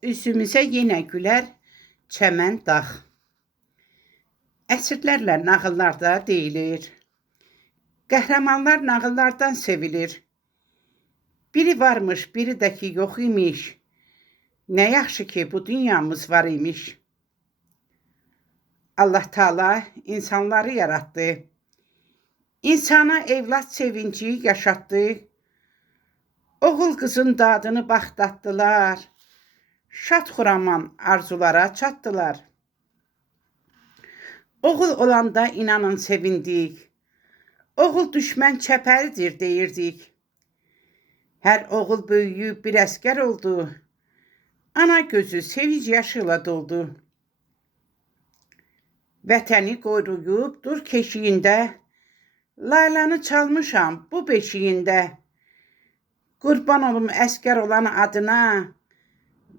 Üzümüzə yenə gülər çəmən dağ. Əsrlərlə nağıllarda deyilir. Qəhrəmanlar nağıllardan sevilir. Biri varmış, biri də ki yox imiş. Nə yaxşı ki bu dünyamız var imiş. Allah Taala insanları yaratdı. İnsana evlad sevinci yaşatdı. Oğul qızın dadını baxdatdılar. Şad xuraman arzulara çatdılar. Oğul olanda inanın sevindik. Oğul düşmən çəpəridir deyirdik. Hər oğul böyüyüb bir əskər oldu. Ana gözü sevinç yaşıyla doldu. Vətəni qoruyub dur keşiyində. Laylanı çalmışam bu beşiyində. Qurban olum əskər olan adına.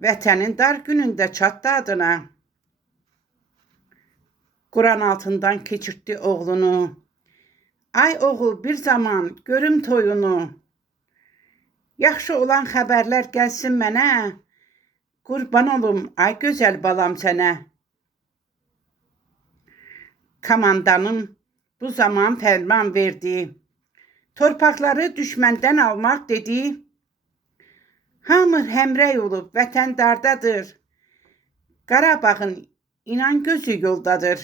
Vətənin dar günündə çatdı adına. Quran altından keçirtdi oğlunu. Ay oğul bir zaman görüm toyunu. Yaxşı olan xəbərlər gəlsin mənə. Qurban olum ay gözəl balam sənə. Komandanım bu zaman fərman verdi. Torpaqları düşməndən almaq dedi. Hamı həmrəy olub vətən dardadır. Qarabağın inan gözü yoldadır.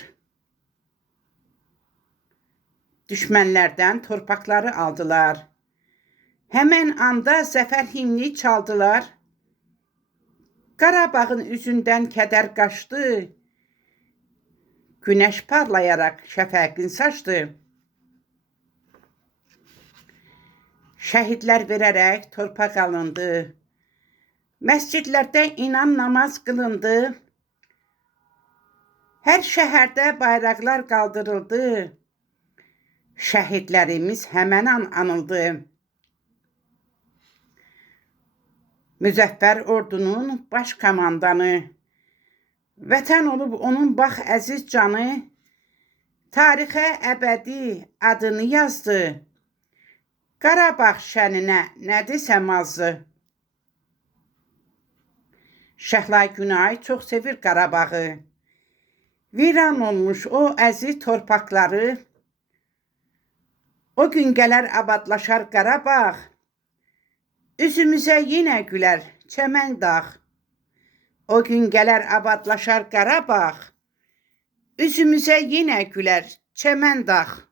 Düşmənlərdən torpaqları aldılar. Həmən anda zəfər himni çaldılar. Qarabağın üzündən kədər qaçdı. Günəş parlayaraq şəfəqin saçdı. Şəhidlər verərək torpaq alındı. Məscidlərdə inan namaz qılındı. Hər şəhərdə bayraqlar qaldırıldı. Şəhidlərimiz həmən an anıldı. Müzəffər ordunun baş komandanı. Vətən olub onun bax əziz canı. Tarixə əbədi adını yazdı. Qarabağ şəninə nə desəm azdı. Şəhlay Günay çox sevir Qarabağı. Viran olmuş o əziz torpaqları. O gün gələr abadlaşar Qarabağ. Üzümüzə yenə gülər çəmən dağ. O gün gələr abadlaşar Qarabağ. Üzümüzə yenə gülər çəmən dağ.